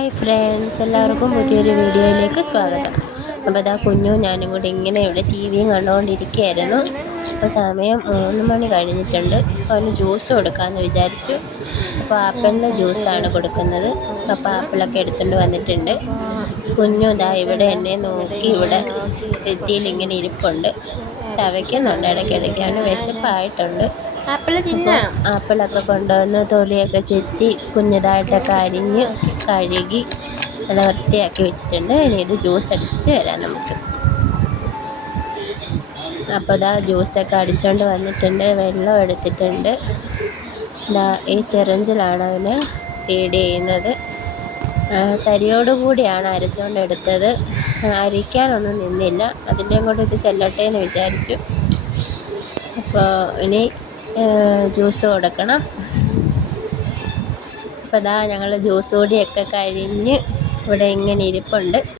Hi friends എല്ലാവർക്കും പുതിയൊരു വീഡിയോയിലേക്ക് സ്വാഗതം. അപ്പോൾ അതാ കുഞ്ഞു ഞാനും കൂടി ഇങ്ങനെ ഇവിടെ ടി വിയും കണ്ടുകൊണ്ടിരിക്കുകയായിരുന്നു അപ്പോൾ സമയം മൂന്ന് മണി കഴിഞ്ഞിട്ടുണ്ട്. അവന് ജ്യൂസ് കൊടുക്കാമെന്ന് വിചാരിച്ചു. അപ്പോൾ ആപ്പിളിന്റെ ജ്യൂസാണ് കൊടുക്കുന്നത്. അപ്പോൾ ആപ്പിളൊക്കെ എടുത്തുകൊണ്ട് വന്നിട്ടുണ്ട്. കുഞ്ഞു ഇതാ ഇവിടെ എന്നെ നോക്കി ഇവിടെ സിറ്റിയിൽ ഇങ്ങനെ ഇരിപ്പുണ്ട്. ചവയ്ക്കുന്നുണ്ട്. ഇടയ്ക്കിടയ്ക്ക് അവന് വിശപ്പായിട്ടുണ്ട്. ആപ്പിളൊക്കെ കൊണ്ടുവന്ന് തൊലിയൊക്കെ ചെത്തി കുഞ്ഞതായിട്ടൊക്കെ അരിഞ്ഞ് കഴുകി നല്ല വൃത്തിയാക്കി വെച്ചിട്ടുണ്ട്. ഇനി ഇത് ജ്യൂസ് അടിച്ചിട്ട് വരാം നമുക്ക്. അപ്പോൾ ഇതാ ജ്യൂസൊക്കെ അടിച്ചുകൊണ്ട് വന്നിട്ടുണ്ട്. വെള്ളം എടുത്തിട്ടുണ്ട്. ഇതാ ഈ സിറിഞ്ചിലാണ് അവന് ഫീഡ് ചെയ്യുന്നത്. തരിയോടുകൂടിയാണ് തരിയോട് കൂടിയാണ് അരച്ചുകൊണ്ട് എടുത്തത്. അരിക്കാനൊന്നും നിന്നില്ല. അതിന്റെയും അങ്ങോട്ട് ഇത് ചെല്ലട്ടെ എന്ന് വിചാരിച്ചു. അപ്പോൾ ഇനി ജ്യൂസ് കൊടുക്കണം. അപ്പോൾ ഇതാ ഞങ്ങൾ ജ്യൂസ് കുടിയൊക്കെ കഴിഞ്ഞ് ഇവിടെ ഇങ്ങനെ ഇരിപ്പുണ്ട്.